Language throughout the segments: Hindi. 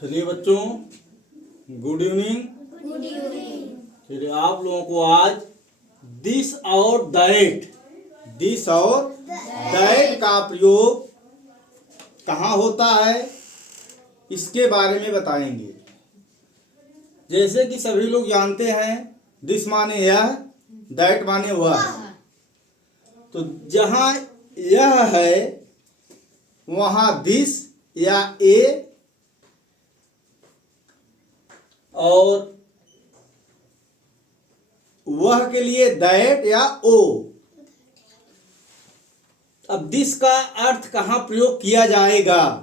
चलिए बच्चों, गुड इवनिंग। चलिए आप लोगों को आज दिस और दैट का प्रयोग कहाँ होता है इसके बारे में बताएंगे। जैसे कि सभी लोग जानते हैं, दिस माने यह, दैट माने वह। तो जहाँ यह है वहाँ दिस या ए और वह के लिए दैट या ओ। अब दिस का अर्थ कहाँ प्रयोग किया जाएगा?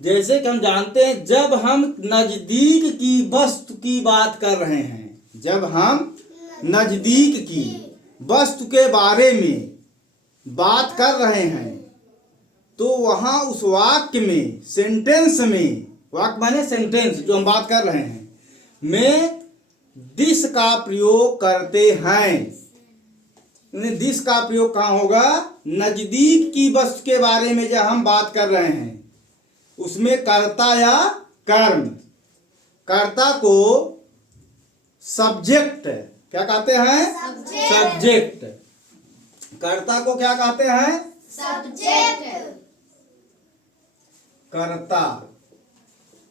जैसे कि हम जानते हैं, जब हम नजदीक की वस्तु की बात कर रहे हैं, जब हम नजदीक की वस्तु के बारे में बात कर रहे हैं, तो वहां उस वाक्य में, सेंटेंस में, वाक्य माने सेंटेंस जो हम बात कर रहे हैं में दिस का प्रयोग करते हैं। दिस का प्रयोग कहाँ होगा? नजदीक की वस्तु के बारे में जब हम बात कर रहे हैं, उसमें कर्ता या कर्म, कर्ता को सब्जेक्ट क्या कहते हैं? सब्जेक्ट। कर्ता को क्या कहते हैं? सब्जेक्ट। कर्ता,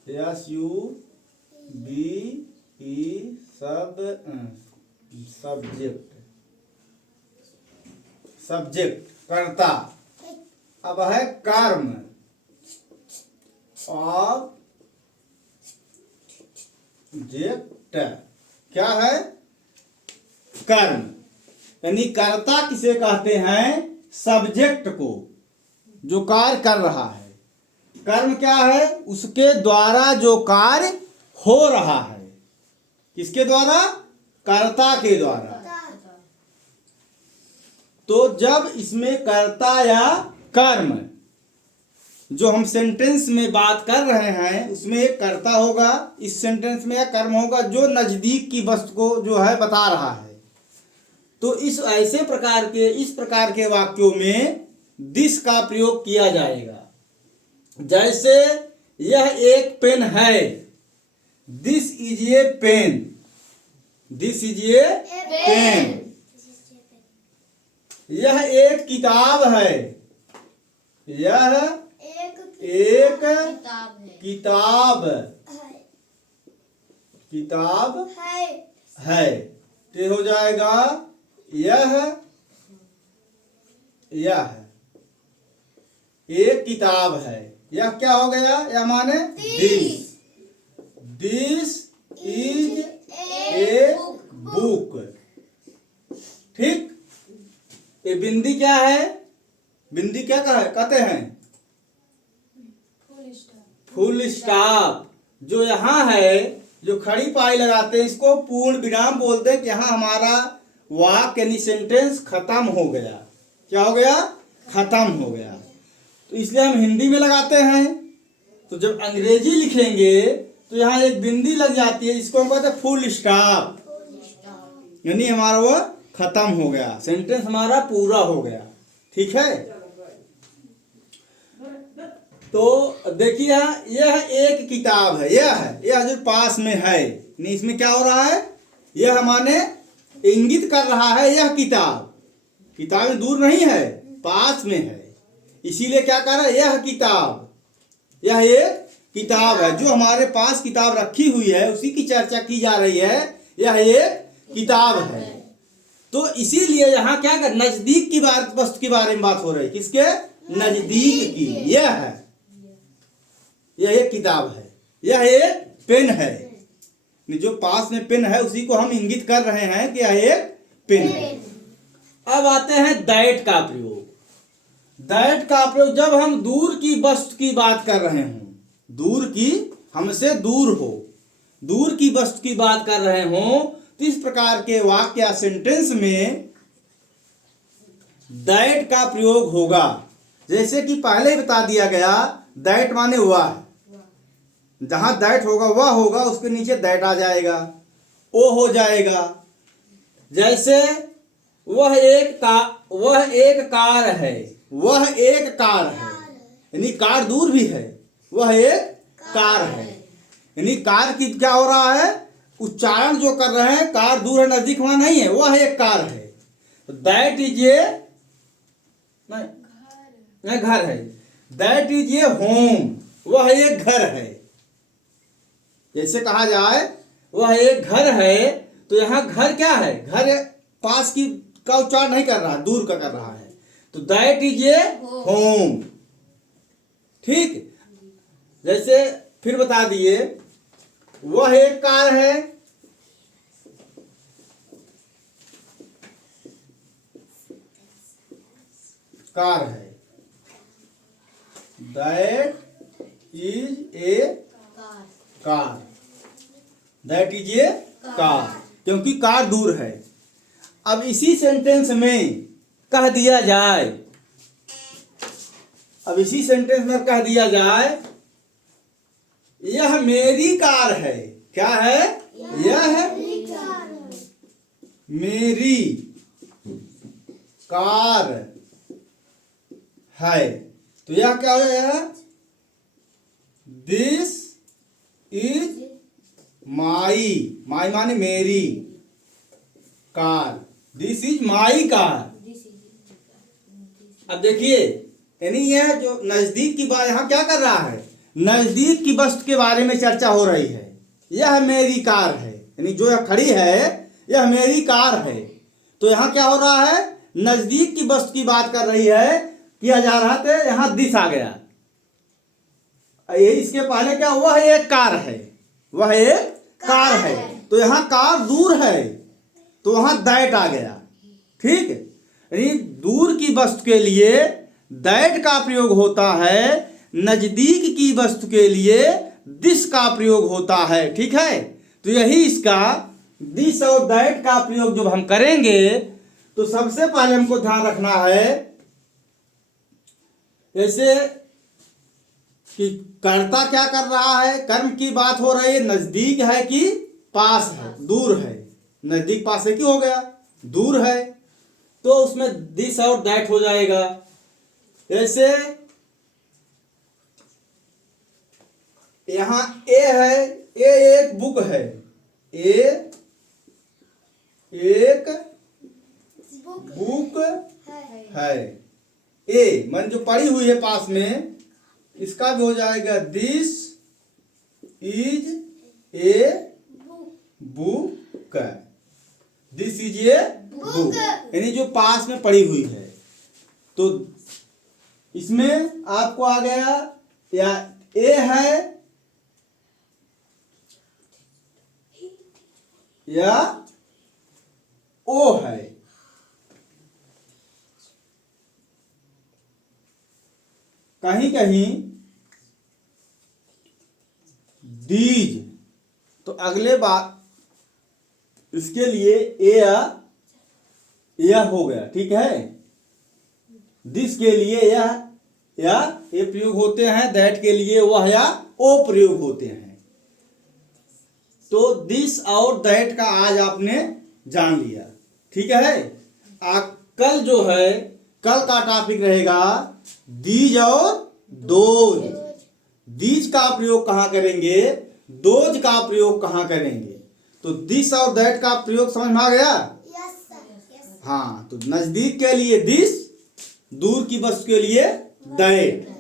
S U B E subject, subject कर्ता। अब है कर्म, ऑब्जेक्ट। क्या है? कर्म। यानी कर्ता किसे कहते हैं? सब्जेक्ट को, जो कार्य कर रहा है। कर्म क्या है? उसके द्वारा जो कार्य हो रहा है। किसके द्वारा? कर्ता के द्वारा। तो जब इसमें कर्ता या कर्म, जो हम सेंटेंस में बात कर रहे हैं, उसमें एक कर्ता होगा इस सेंटेंस में, या कर्म होगा जो नजदीक की वस्तु को जो है बता रहा है। तो इस प्रकार के वाक्यों में दिस का प्रयोग किया जाएगा। जैसे यह एक पेन है, this is a pen, this is a pen. यह एक किताब है, यह एक किताब है। तो हो जाएगा यह एक किताब है। यह क्या हो गया? यह माने दिस इज ए बुक। ठीक। ये बिंदी क्या है? बिंदी क्या कहते हैं? Full stop. जो यहाँ है, जो खड़ी पाई लगाते हैं, इसको पूर्ण विराम बोलते हैं कि यहाँ हमारा वाक्य यानी सेंटेंस खत्म हो गया। क्या हो गया? खत्म हो गया। तो इसलिए हम हिंदी में लगाते हैं। तो जब अंग्रेजी लिखेंगे तो यहाँ एक बिंदी लग जाती है, इसको हम कहते हैं फुल स्टॉप। यानी हमारा वो खत्म हो गया, सेंटेंस हमारा पूरा हो गया। ठीक है। तो देखिए, यह एक किताब है, यह जो पास में है, नहीं इसमें क्या हो रहा है? यह माने इंगित कर रहा है यह किताब में दूर नहीं है, पास में है। इसीलिए क्या कर रहा है? यह किताब, यह एक किताब है। जो हमारे पास किताब रखी हुई है उसी की चर्चा की जा रही है। यह एक किताब है। तो इसीलिए यहाँ क्या कर, नजदीक की वस्तु के बारे में बात हो रही है। किसके? नजदीक की। यह एक किताब है, यह एक पेन है। जो पास में पेन है उसी को हम इंगित कर रहे हैं कि यह एक पेन है। अब आते हैं दैट का प्रयोग। दैट का प्रयोग जब हम दूर की वस्तु की बात कर रहे हों, दूर की, हमसे दूर हो, दूर की वस्तु की बात कर रहे हों, तो इस प्रकार के वाक्य या सेंटेंस में दैट का प्रयोग होगा। जैसे कि पहले ही बता दिया गया, दैट माने वह। जहां दैट होगा, वह होगा, उसके नीचे दैट आ जाएगा, ओ हो जाएगा। जैसे वह एक कार है, यानी कार दूर भी है, वह एक कार है। यानी कार की क्या हो रहा है, उच्चारण जो कर रहे हैं, कार दूर है नजदीक वहां नहीं है, वह एक कार है। तो दैट इज ए नहीं घर है, दैट इज ए होम, वह एक घर है। जैसे कहा जाए वह एक घर है, तो यहाँ घर क्या है, घर पास की का उच्चारण नहीं कर रहा, दूर का कर रहा है। तो दैट इज ए होम। ठीक, जैसे फिर बता दिए, वह एक कार है, कार है, that is a car, that is a car, क्योंकि कार दूर है। अब इसी सेंटेंस में कह दिया जाए, अब इसी सेंटेंस में कह दिया जाए, यह मेरी कार है। क्या है, यह मेरी कार है। तो यह क्या हो जाएगा, दिस इज माई, माई माने मेरी car, this is my car. अब देखिए, यानी यह जो नजदीक की बात यहाँ क्या कर रहा है, नजदीक की वस्तु के बारे में चर्चा हो रही है। यह मेरी कार है, यानी जो यह खड़ी है यह मेरी कार है। तो यहाँ क्या हो रहा है, नजदीक की वस्तु की बात कर रही है, किया जा रहा था, यहाँ दिस आ गया। ये इसके पहले क्या, वह एक कार है, वह एक कार है। तो यहाँ कार दूर है, तो वहां दैट आ गया। ठीक, यानी दूर की वस्तु के लिए दैट का प्रयोग होता है, नजदीक की वस्तु के लिए दिस का प्रयोग होता है। ठीक है, तो यही इसका दिस और दैट का प्रयोग जब हम करेंगे, तो सबसे पहले हमको ध्यान रखना है, जैसे कि कर्ता क्या कर रहा है, कर्म की बात हो रही है, नजदीक है कि पास है, दूर है, नजदीक पास है कि हो गया, दूर है, तो उसमें दिस और दैट हो जाएगा। जैसे यहां ए है, ए एक बुक है, ए एक बुक है, ए मन जो पड़ी हुई है पास में, इसका भी हो जाएगा this is a book, this is a book, यानी जो पास में पड़ी हुई है। तो इसमें आपको आ गया, या ए है या ओ है। कहीं कहीं दीज, तो अगले बात इसके लिए ए या हो गया। ठीक है, दिस के लिए या ए प्रयोग होते हैं, दैट के लिए वह या ओ प्रयोग होते हैं। तो दिस और दैट का आज आपने जान लिया। ठीक है, कल जो है, कल का टॉपिक रहेगा दीज और दोज। दीज का प्रयोग कहाँ करेंगे, दोज का प्रयोग कहाँ करेंगे। तो दिस और दैट का प्रयोग समझ में आ गया। हाँ, तो नजदीक के लिए दिस, दूर की वस्तु के लिए दैट।